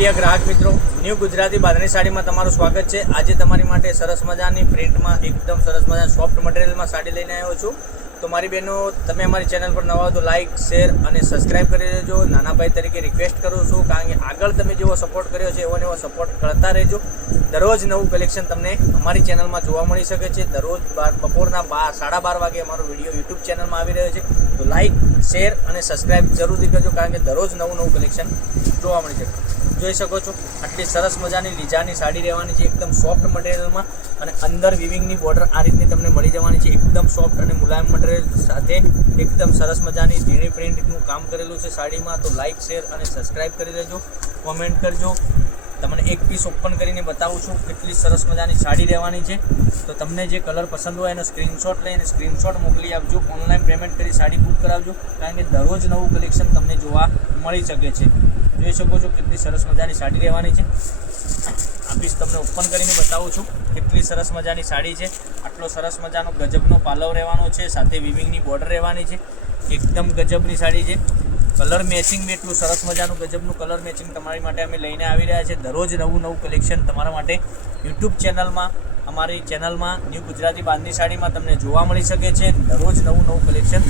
પ્રિય ગ્રાહક મિત્રો, ન્યૂ ગુજરાતી બાંધણી સાડીમાં તમારું સ્વાગત છે। આજે તમારી માટે સરસ મજાની પ્રિન્ટમાં એકદમ સરસ મજાના સોફ્ટ મટીરિયલમાં સાડી લઈને આવ્યો છું। તો મારી બહેનો, તમે અમારી ચેનલ પર નવા હો તો લાઇક, શેર અને સબસ્ક્રાઈબ કરી દેજો। નાના ભાઈ તરીકે રિક્વેસ્ટ કરું છું, કારણ કે આગળ તમે જેવો સપોર્ટ કર્યો છે એવો ને એવો સપોર્ટ કરતા રહેજો। દરરોજ નવું કલેક્શન તમને અમારી ચેનલમાં જોવા મળી શકે છે। દરરોજ બપોરના 12:30 વાગે અમારો વિડીયો યુટ્યુબ ચેનલમાં આવી રહ્યો છે। તો લાઇક, શેર અને સબસ્ક્રાઈબ જરૂરથી કરજો, કારણ કે દરરોજ નવું કલેક્શન જોવા મળી શકે। જોઈ શકો છો, આટલી સરસ મજાની લીજાની સાડી રહેવાની છે, એકદમ સોફ્ટ મટીરિયલમાં અને અંદર વિવિંગની બોર્ડર આ રીતની તમને મળી જવાની છે। એકદમ સોફ્ટ અને મુલાયમ મટીરિયલ સાથે એકદમ સરસ મજાની ઝીણી પ્રિન્ટનું કામ કરેલું છે સાડીમાં। તો લાઇક, શેર અને સબસ્ક્રાઈબ કરી દેજો, કોમેન્ટ કરજો। તમને એક પીસ ઓપન કરીને બતાવું છું કેટલી સરસ મજાની સાડી રહેવાની છે। તો તમને જે કલર પસંદ હોય એનો સ્ક્રીનશોટ લઈને સ્ક્રીનશોટ મોકલી આપજો, ઓનલાઈન પેમેન્ટ કરી સાડી બુક કરાવજો, કારણ કે દરરોજ નવું કલેક્શન તમને જોવા મળી શકે છે। જોઈ શકો છો કેટલી સરસ મજાની સાડી રહેવાની છે। આ પીસ તમને ઓપન કરીને બતાવું છું કેટલી સરસ મજાની સાડી છે। આટલો સરસ મજાનો ગજબનો પાલવ રહેવાનો છે, સાથે વિવિંગની બોર્ડર રહેવાની છે, એકદમ ગજબની સાડી છે। કલર મેચિંગ બી એટલું સરસ મજાનું ગજબનું કલર મેચિંગ તમારી માટે અમે લઈને આવી રહ્યા છે। દરરોજ નવું કલેક્શન તમારા માટે યુટ્યુબ ચેનલમાં, અમારી ચેનલમાં ન્યૂ ગુજરાતી બાંધણી સાડીમાં તમને જોવા મળી શકે છે। દરરોજ નવું કલેક્શન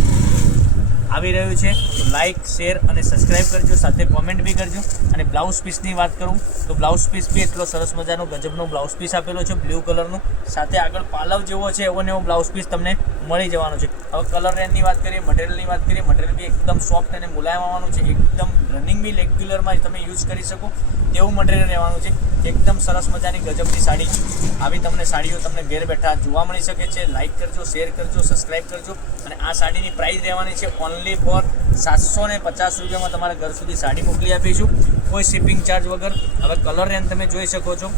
આવી રહ્યું છે। તો લાઇક, શેર અને સબસ્ક્રાઈબ કરજો, સાથે કોમેન્ટ બી કરજો। અને બ્લાઉઝ પીસની વાત કરું તો બ્લાઉઝ પીસ બી એટલો સરસ મજાનો ગજબનો બ્લાઉઝ પીસ આપેલો છે, બ્લુ કલરનું, સાથે આગળ પાલવ જેવો છે એવો ને એવો બ્લાઉઝ પીસ તમને મળી જવાનો છે। હવે કલર રેન્જની વાત કરીએ, મટીરિયલની વાત કરીએ, મટીરિયલ બી એકદમ સોફ્ટ અને મુલાયમ આવવાનું છે, એકદમ રનિંગ બી રેગ્યુલરમાં તમે યુઝ કરી શકો તેવું મટીરિયલ રહેવાનું છે। એકદમ સરસ મજાની ગજબની સાડી, આવી તમને સાડીઓ તમને ઘેર બેઠા જોવા મળી શકે છે। લાઇક કરજો, શેર કરજો, સબસ્ક્રાઈબ કરજો। અને આ સાડીની પ્રાઇસ રહેવાની છે ઓનલી ફોર 750 રૂપિયામાં તમારા ઘર સુધી સાડી મોકલી આપીશું, કોઈ શિપિંગ ચાર્જ વગર। હવે કલર રેન્જ તમે જોઈ શકો છો,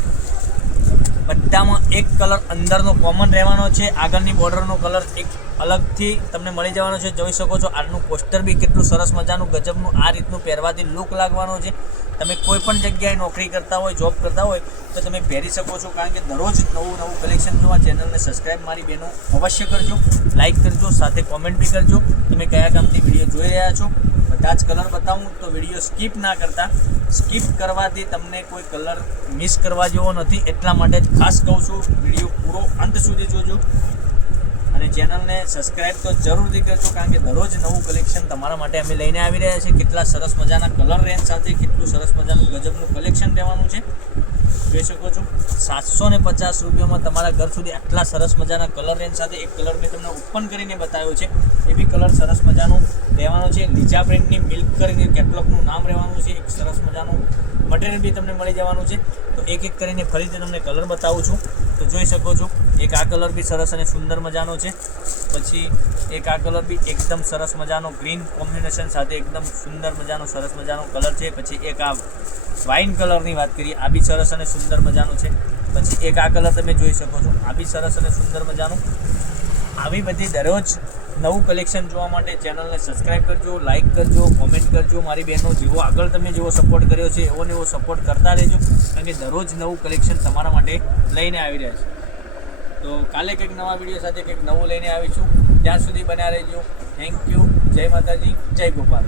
બધામાં એક કલર અંદરનો કોમન રહેવાનો છે, આગળની બોર્ડરનો કલર એક અલગથી તમને મળી જવાનો છે। જોઈ શકો છો આનું પોસ્ટર બી કેટલું સરસ મજાનું ગજબનું આ રીતનું પહેરવાથી લુક લાગવાનો છે। તમે કોઈ પણ જગ્યાએ નોકરી કરતા હોય, જોબ કરતા હોય તો તમે પહેરી શકો છો, કારણ કે દરરોજ નવું કલેક્શન જોવા ચેનલને સબસ્ક્રાઈબ મારી બહેનો અવશ્ય કરજો, લાઇક કરજો, સાથે કોમેન્ટ બી કરજો તમે કયા કામથી વિડીયો જોઈ રહ્યા છો। બધા જ કલર બતાવું તો વિડીયો સ્કીપ ના કરતા, સ્કીપ કરવાથી તમને કોઈ કલર મિસ કરવા જેવો નથી, એટલા માટે જ ખાસ કહું છું વિડીયો પૂરો અંત સુધી જોજો અને ચેનલને સબસ્ક્રાઈબ તો જરૂરથી કરજો, કારણ કે દરરોજ નવું કલેક્શન તમારા માટે અમે લઈને આવી રહ્યા છીએ। કેટલા સરસ મજાના કલર રેન્જ સાથે કેટલું સરસ મજાનું ગજબનું કલેક્શન રહેવાનું છે, જોઈ શકો છો। 750 રૂપિયામાં તમારા ઘર સુધી આટલા સરસ મજાના કલર રેન્જ સાથે એક કલર મેં તમને ઓપન કરીને બતાવ્યો છે, એ બી કલર સરસ મજાનું રહેવાનું છે। લીજા પ્રિન્ટની મિલ્ક કરીને કેટલોગનું નામ રહેવાનું છે, એક સરસ મજાનું મટીરિયલ બી તમને મળી જવાનું છે। તો એક કરીને ફરીથી તમને કલર બતાવું છું, તો જોઈ શકો છો એક આ કલર બી સરસ અને સુંદર મજાનો છે, પછી એક આ કલર બી એકદમ સરસ મજાનો ગ્રીન કોમ્બિનેશન સાથે એકદમ સુંદર મજાનો સરસ મજાનો કલર છે। પછી એક આ વાઇન કલરની વાત કરીએ, આ બી સરસ અને સુંદર મજાનું છે। પછી એક આ કલર તમે જોઈ શકો છો, આ બી સરસ અને સુંદર મજાનું। આવી બધી દરરોજ નવું કલેક્શન જોવા માટે ચેનલને સબસ્ક્રાઈબ કરજો, લાઇક કરજો, કોમેન્ટ કરજો। મારી બહેનો, જેવો આગળ તમે જેવો સપોર્ટ કર્યો છે એવો ને એવો સપોર્ટ કરતા રહેજો, કારણ કે દરરોજ નવું કલેક્શન તમારા માટે લઈને આવી રહ્યા છે। તો કાલે કંઈક નવા વિડીયો સાથે કંઈક નવું લઈને આવીશું, ત્યાં સુધી બન્યા રહેજો। થેન્ક યુ, જય માતાજી, જય ગોપાલ।